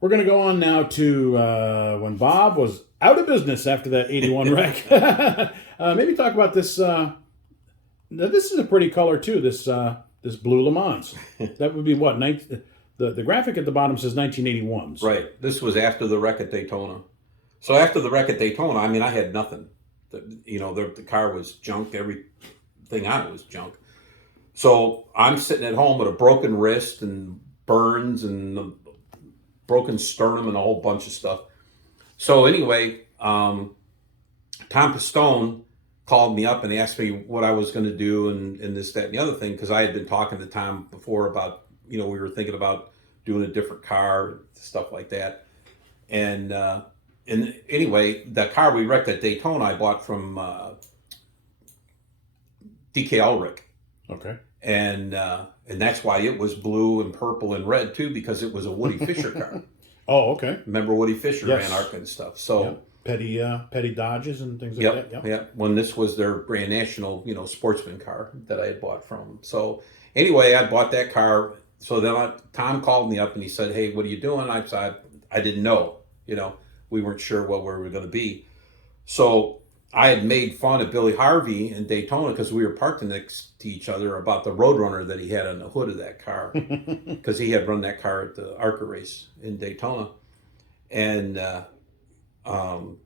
We're going to go on now to when Bob was out of business after that 81 wreck. Maybe talk about this. Now this is a pretty color too. This blue Le Mans. That would be what? The graphic at the bottom says 1981. Right. This was after the wreck at Daytona. So after the wreck at Daytona, I mean, I had nothing. The car was junk. Everything on it was junk. So I'm sitting at home with a broken wrist and burns and a broken sternum and a whole bunch of stuff. So anyway, Tom Pistone called me up and asked me what I was going to do and this, that, and the other thing, because I had been talking to Tom before about, we were thinking about doing a different car, stuff like that. And anyway, the car we wrecked at Daytona, I bought from DK Ulrich. Okay. And that's why it was blue and purple and red too, because it was a Woody Fisher car. Oh, okay. Remember Woody Fisher Yes. ran ARCA and stuff. So yep. Petty Dodges and things like that. Yep. When this was their Grand National, sportsman car that I had bought from them. So anyway, I bought that car. So then Tom called me up and he said, "Hey, what are you doing?" I said, "I didn't know. We weren't sure where we were going to be." So I had made fun of Billy Harvey in Daytona because we were parked next to each other about the Roadrunner that he had on the hood of that car, because he had run that car at the ARCA race in Daytona. And so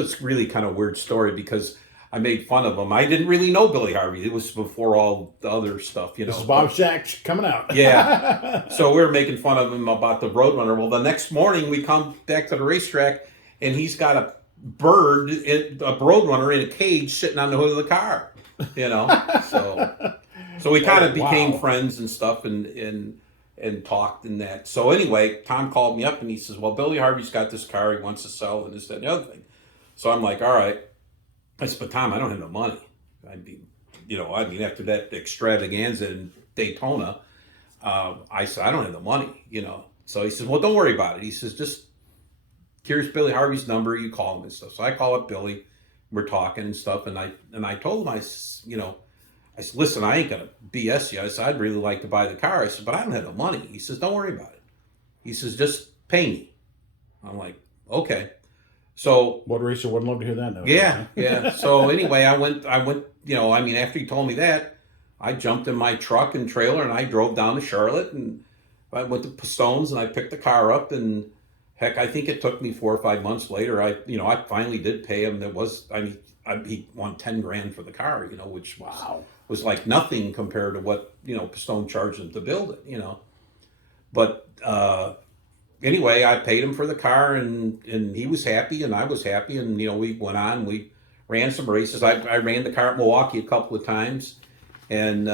it's really kind of a weird story because I made fun of him. I didn't really know Billy Harvey. It was before all the other stuff, This is Bob Schacht coming out. Yeah. So we were making fun of him about the Roadrunner. Well, the next morning we come back to the racetrack and he's got a bird, a Roadrunner in a cage sitting on the hood of the car, So we kind of became friends and stuff and talked and that. So anyway, Tom called me up and he says, "Well, Billy Harvey's got this car he wants to sell and this, that, and the other thing." So I'm like, "All right." I said, "But Tom, I don't have no money." After that extravaganza in Daytona, I said, "I don't have the money, So he says, "Well, don't worry about it." He says, "Just here's Billy Harvey's number. You call him and stuff." So I call up Billy. We're talking and stuff, and I told him, I said, "Listen, I ain't gonna BS you." I said, "I'd really like to buy the car." I said, "But I don't have the money." He says, "Don't worry about it." He says, "Just pay me." I'm like, "Okay." So what racer wouldn't love to hear that now? Yeah. So anyway, I went. After he told me that, I jumped in my truck and trailer and I drove down to Charlotte and I went to Pistone's and I picked the car up and heck, I think it took me 4 or 5 months later. I finally did pay him. He won $10,000 for the car, which was like nothing compared to what Pistone charged him to build it, But anyway, I paid him for the car and he was happy and I was happy and we went on. We ran some races. I ran the car at Milwaukee a couple of times, and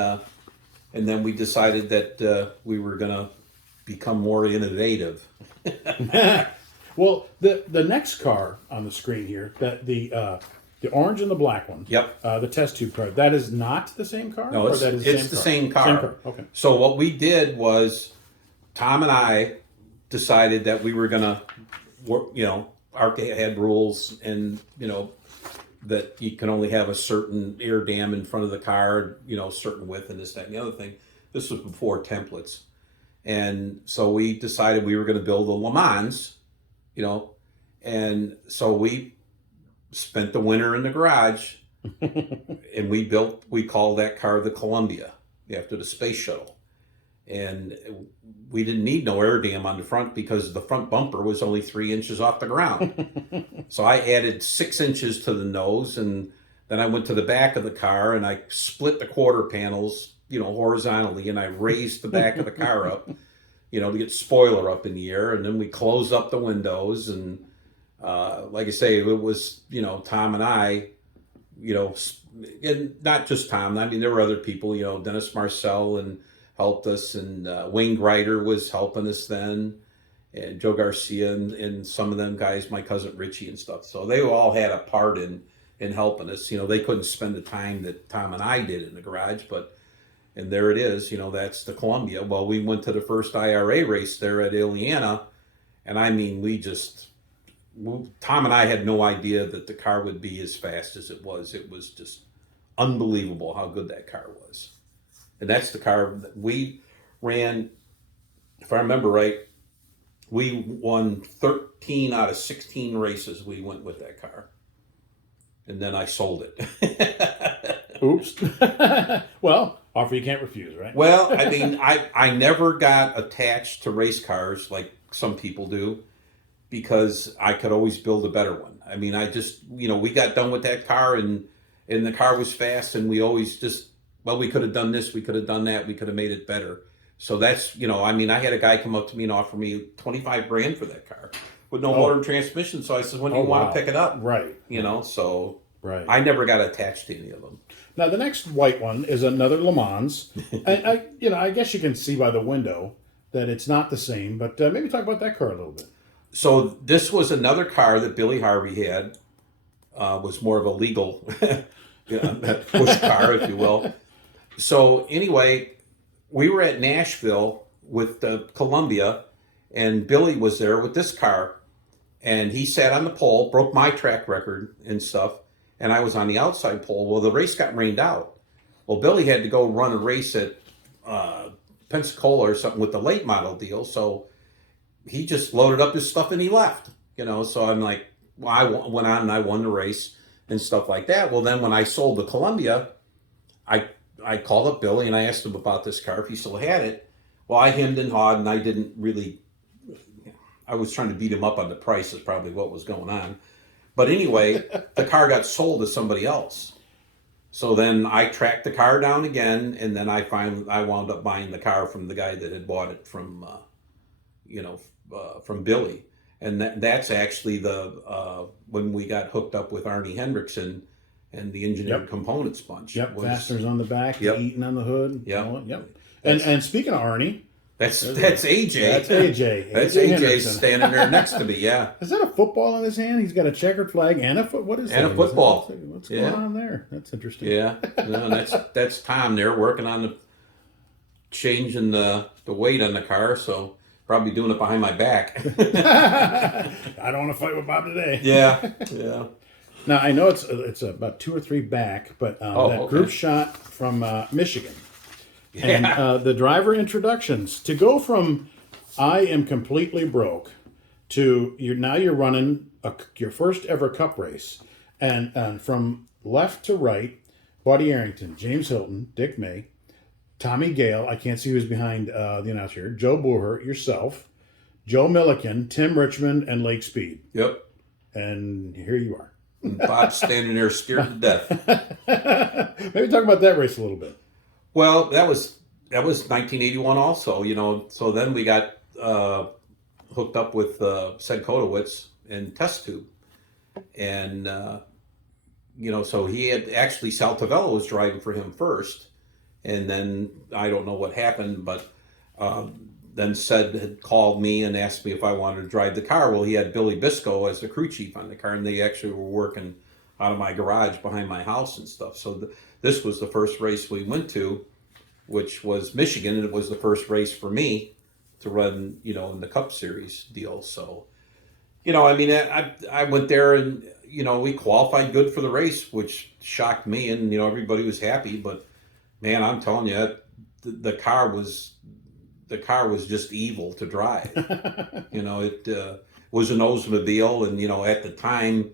then we decided that we were gonna become more innovative. Well, the next car on the screen here, that the orange and the black one. Yep. The test tube car. That is not the same car? No, it's the same car. Same car. Okay. So what we did was Tom and I decided that we were gonna work, ARCA had rules and, that you can only have a certain air dam in front of the car, certain width and this, that, and the other thing. This was before templates. And so we decided we were going to build a Le Mans, and so we spent the winter in the garage and we called that car the Columbia after the space shuttle. And we didn't need no air dam on the front because the front bumper was only 3 inches off the ground. So I added 6 inches to the nose, and then I went to the back of the car and I split the quarter panels, horizontally, and I raised the back of the car up, to get spoiler up in the air, and then we closed up the windows. And like I say, it was, Tom and I, and not just Tom. I mean, there were other people, Dennis Marcel and helped us, and Wayne Greider was helping us then, and Joe Garcia and some of them guys, my cousin Richie and stuff. So they all had a part in helping us. You know, they couldn't spend the time that Tom and I did in the garage, and there it is. You know, that's the Columbia. Well, we went to the first IRA race there at Ileana, and I mean, Tom and I had no idea that the car would be as fast as it was. It was just unbelievable how good that car was. And that's the car that we ran, if I remember right, we won 13 out of 16 races we went with that car. And then I sold it. Oops. Well, offer you can't refuse, right? Well, I mean, I never got attached to race cars like some people do, because I could always build a better one. I mean, I just, you know, we got done with that car and the car was fast, and we always just, well, we could have done this, we could have done that, we could have made it better. So that's, you know, I mean, I had a guy come up to me and offer me 25 grand for that car with no motor and transmission. So I said, when do you want to pick it up? Right. You know, so right. I never got attached to any of them. Now, the next white one is another Le Mans. I guess you can see by the window that it's not the same, but maybe talk about that car a little bit. So this was another car that Billy Harvey had. Was more of a legal push car, if you will. So anyway, we were at Nashville with the Columbia, and Billy was there with this car, and he sat on the pole, broke my track record and stuff, and I was on the outside pole. Well, the race got rained out. Well, Billy had to go run a race at Pensacola or something with the late model deal, so he just loaded up his stuff and he left. You know, so I'm like, well, I went on and I won the race and stuff like that. Well, then when I sold the Columbia, I called up Billy and I asked him about this car, if he still had it. Well, I hemmed and hawed, and I didn't really, I was trying to beat him up on the price is probably what was going on. But anyway, the car got sold to somebody else. So then I tracked the car down again, and then I wound up buying the car from the guy that had bought it from Billy. And that's actually when we got hooked up with Arnie Hendrickson and the engineered components bunch. Yep, fasteners on the back, Eaton on the hood. Yep. And speaking of Arnie, that's AJ. That's AJ. That's AJ standing there next to me. Yeah. Is that a football in his hand? He's got a checkered flag and a foot. What is that? And a football. What's going on there? That's interesting. Yeah. No, that's Tom there working on changing the weight on the car. So. Probably doing it behind my back. I don't want to fight with Bob today. Yeah. Now, I know it's about 2 or 3 back, but group shot from Michigan. Yeah. And the driver introductions. To go from I am completely broke to you're running your first ever cup race. And from left to right, Buddy Arrington, James Hilton, Dick May, Tommy Gale, I can't see who's behind the announcer here, Joe Booher, yourself, Joe Milliken, Tim Richmond, and Lake Speed. Yep. And here you are. And Bob's standing there scared to death. Maybe talk about that race a little bit. Well, that was 1981 also, you know. So then we got hooked up with Sed Kotowitz and Test Tube. And, so he had actually, Sal Tavello was driving for him first. And then I don't know what happened, but then Sed had called me and asked me if I wanted to drive the car. Well, he had Billy Bisco as the crew chief on the car, and they actually were working out of my garage behind my house and stuff. So this was the first race we went to, which was Michigan, and it was the first race for me to run, in the Cup Series deal. So, I went there and, we qualified good for the race, which shocked me, and, everybody was happy, but man, I'm telling you, the car was just evil to drive. It was an Oldsmobile, and at the time,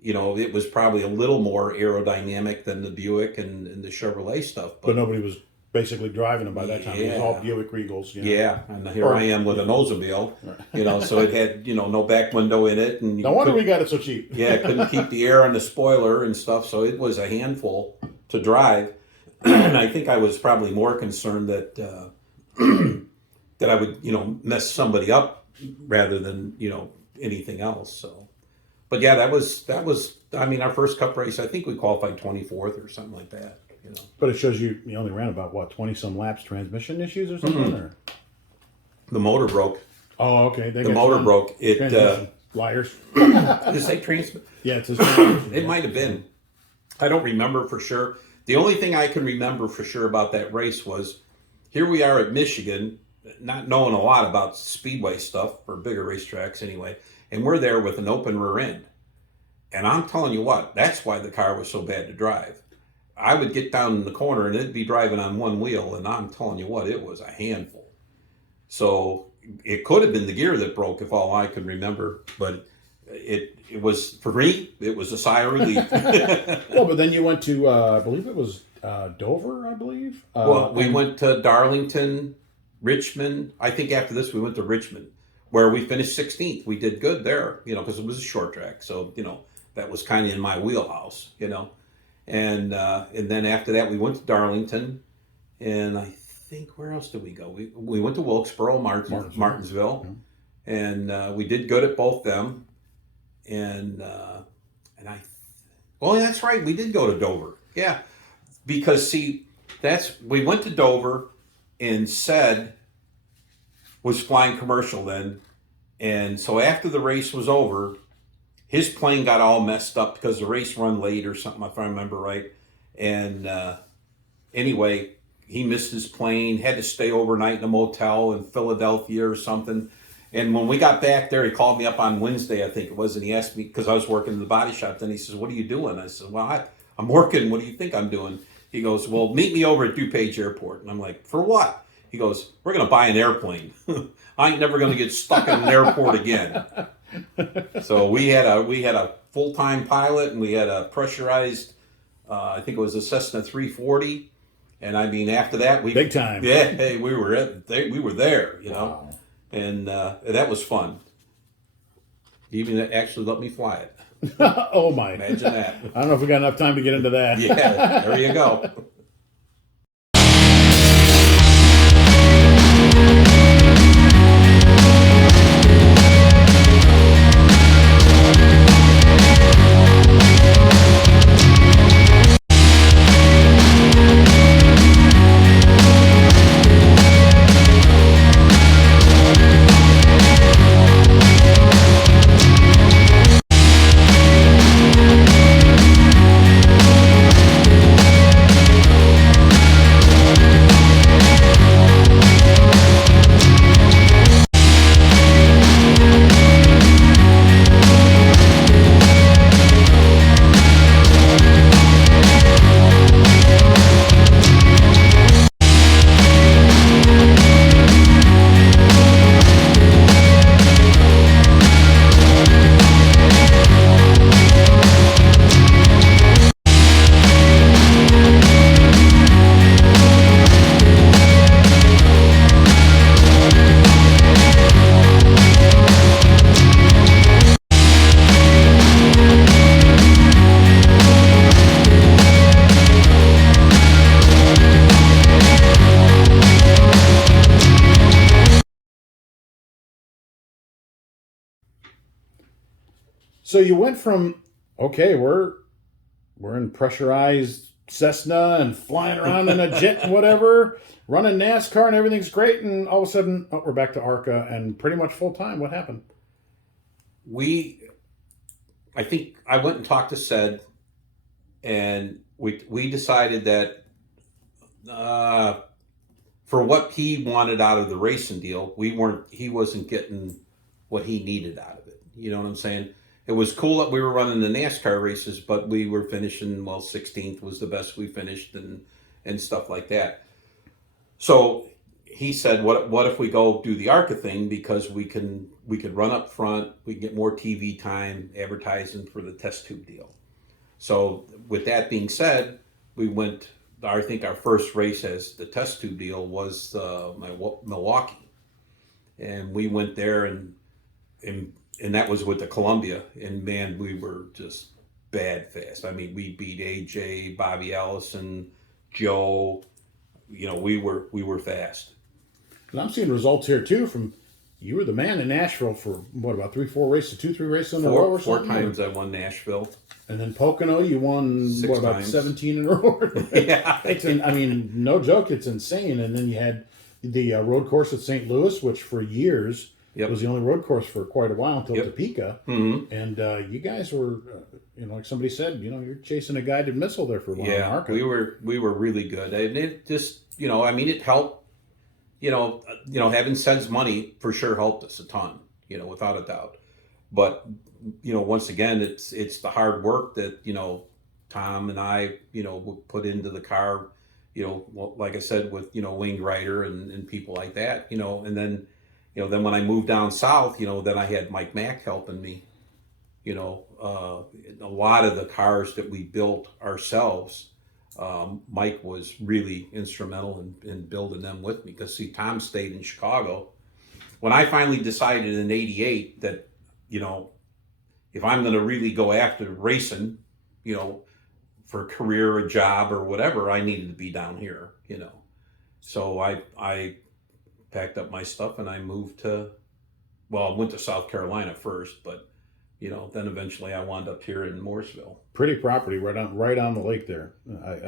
it was probably a little more aerodynamic than the Buick and the Chevrolet stuff. But nobody was basically driving them by that time. It was all Buick Regals. Yeah, and here I am with an Oldsmobile. So it had no back window in it, and no wonder we got it so cheap. Yeah, couldn't keep the air on the spoiler and stuff, so it was a handful to drive. And I think I was probably more concerned that that I would mess somebody up rather than anything else. So, but yeah, that was our first Cup race. I think we qualified 24th or something like that. But it shows you only ran about 20 some laps, transmission issues or something. Mm-hmm. Or the motor broke. Oh, okay. They The got motor one broke. It transmission. Liars. did it say transmission? Yeah, it's his transmission. It might have been. I don't remember for sure. The only thing I can remember for sure about that race was here we are at Michigan, not knowing a lot about speedway stuff or bigger racetracks anyway, and we're there with an open rear end. And I'm telling you what, that's why the car was so bad to drive. I would get down in the corner and it'd be driving on one wheel, and I'm telling you what, it was a handful. So it could have been the gear that broke, if all I could remember, but it was, for me, it was a sigh of relief. Well, but then you went to, I believe it was Dover, I believe. Well, we went to Darlington, Richmond. I think after this we went to Richmond, where we finished 16th. We did good there, because it was a short track. So, that was kind of in my wheelhouse, And then after that we went to Darlington, and I think, where else did we go? We went to Wilkesboro, Martinsville, and we did good at both them. And that's right, we did go to Dover. Yeah, because see, we went to Dover, and Said was flying commercial then, and so after the race was over, his plane got all messed up because the race run late or something, if I remember right. And anyway, he missed his plane, had to stay overnight in a motel in Philadelphia or something. And when we got back there, he called me up on Wednesday, I think it was, and he asked me, because I was working in the body shop, then he says, "What are you doing?" I said, "Well, I'm working. What do you think I'm doing?" He goes, "Well, meet me over at DuPage Airport." And I'm like, "For what?" He goes, "We're going to buy an airplane. I ain't never going to get stuck in an airport again." So we had a full-time pilot, and we had a pressurized, I think it was a Cessna 340. And I mean, after that, big time. Yeah, hey, we were there, Wow. And that was fun. He even actually let me fly it. Oh my! Imagine that. I don't know if we got enough time to get into that. Yeah, there you go. So you went from, okay, we're in pressurized Cessna and flying around in a jet and whatever, running NASCAR and everything's great, and all of a sudden, we're back to ARCA and pretty much full time. What happened? I think I went and talked to Said, and we decided that for what he wanted out of the racing deal, he wasn't getting what he needed out of it. You know what I'm saying? It was cool that we were running the NASCAR races, but we were finishing, 16th was the best we finished, and stuff like that. So he said, what if we go do the ARCA thing, because we could run up front, we can get more TV time, advertising for the test tube deal. So with that being said, we went, I think our first race as the test tube deal was Milwaukee. And we went there, and that was with the Columbia, and man, we were just bad fast. I mean, we beat AJ, Bobby Allison, Joe. We were fast. And I'm seeing results here too from, you were the man in Nashville for what, about 3 races in a row or Four something? times I won Nashville. And then Pocono, you won 6 about times. 17 in a row? Yeah. I mean, no joke, it's insane. And then you had the road course at St. Louis, which for years Yep. It was the only road course for quite a while until Yep. Topeka. Mm-hmm. And you guys were, like somebody said, you're chasing a guided missile there for a while. Yeah, ARCA. we were really good, and it just I mean it helped. Having Sed's money for sure helped us a ton. Without a doubt. But once again, it's the hard work that Tom and I would put into the car. Like I said, with Winged Rider and people like that. And then then when I moved down south, then I had Mike Mack helping me. A lot of the cars that we built ourselves, Mike was really instrumental in building them with me. Because see, Tom stayed in Chicago. When I finally decided in '88 that, if I'm going to really go after racing, for a career, a job, or whatever, I needed to be down here, So I packed up my stuff and I moved I went to South Carolina first, but then eventually I wound up here in Mooresville. Pretty property right on the lake there.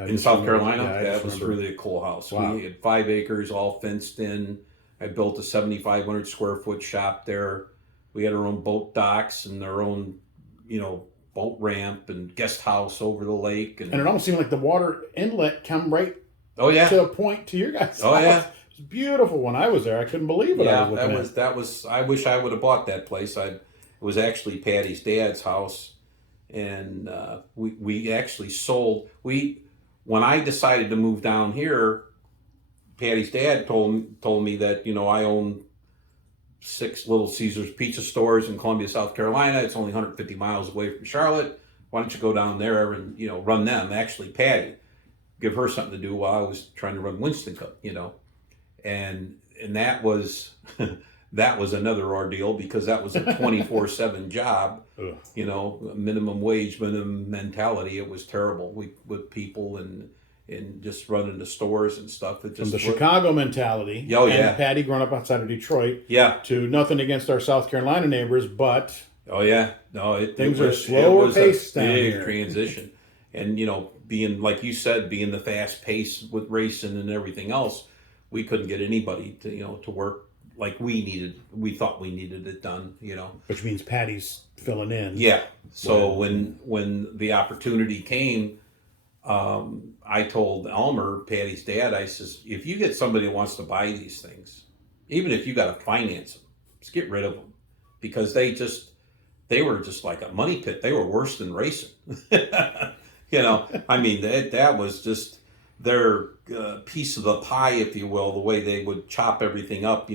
In South Carolina, yeah, that was really a cool house. Wow. We had 5 acres, all fenced in. I built a 7,500 square foot shop there. We had our own boat docks and our own, boat ramp and guest house over the lake. And it almost seemed like the water inlet come right oh yeah to a point to your guys' oh house. yeah It was beautiful when I was there. I couldn't believe what I was looking at. that was. I wish I would have bought that place. It was actually Patty's dad's house, and we actually sold. When I decided to move down here, Patty's dad told me that I own 6 Little Caesars pizza stores in Columbia, South Carolina. It's only 150 miles away from Charlotte. Why don't you go down there and run them? Actually, Patty, give her something to do while I was trying to run Winston Cup. And that was that was another ordeal because that was a 24/7 job. Ugh. Minimum wage, minimum mentality. It was terrible. With people and just running the stores and stuff. It just From the Chicago mentality. Oh, yeah. And Patty growing up outside of Detroit. Yeah. To nothing against our South Carolina neighbors, but oh yeah, no, things are slower paced down big here. transition, and being like you said, being the fast pace with racing and everything else, we couldn't get anybody to work like we thought we needed it done. Which means Patty's filling in. Yeah. So when the opportunity came. I told Elmer, Patty's dad, I says, if you get somebody that wants to buy these things, even if you got to finance them, just get rid of them because they were just like a money pit. They were worse than racing. I mean, that was just their piece of the pie, if you will, the way they would chop everything up,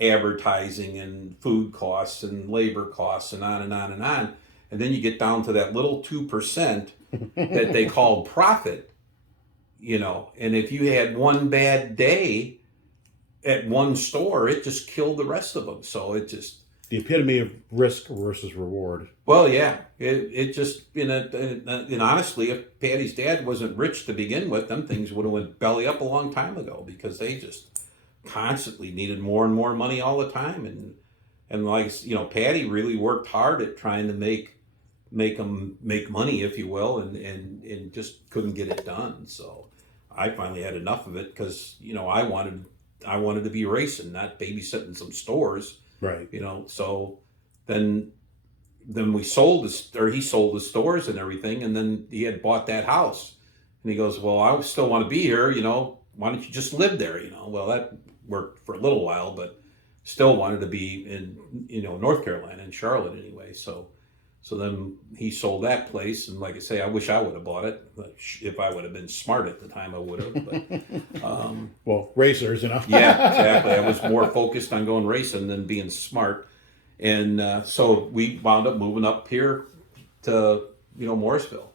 advertising and food costs and labor costs and on and on and on. And then you get down to that little 2% that they called profit, and if you had one bad day at one store, it just killed the rest of them. So it just the epitome of risk versus reward. Well, yeah, it just and honestly, if Patty's dad wasn't rich to begin with, them things would have went belly up a long time ago because they just constantly needed more and more money all the time, and like Patty really worked hard at trying to make them make money, if you will, and just couldn't get it done. So I finally had enough of it because I wanted to be racing, not babysitting some stores. Right. So then we sold he sold the stores and everything, and then he had bought that house, and he goes, well, I still want to be here. Why don't you just live there? Well, that worked for a little while, but still wanted to be in North Carolina, in Charlotte anyway. So then he sold that place, and like I say, I wish I would have bought it. If I would have been smart at the time, I would have. But well, racers, Yeah, exactly. I was more focused on going racing than being smart, and so we wound up moving up here to Morrisville.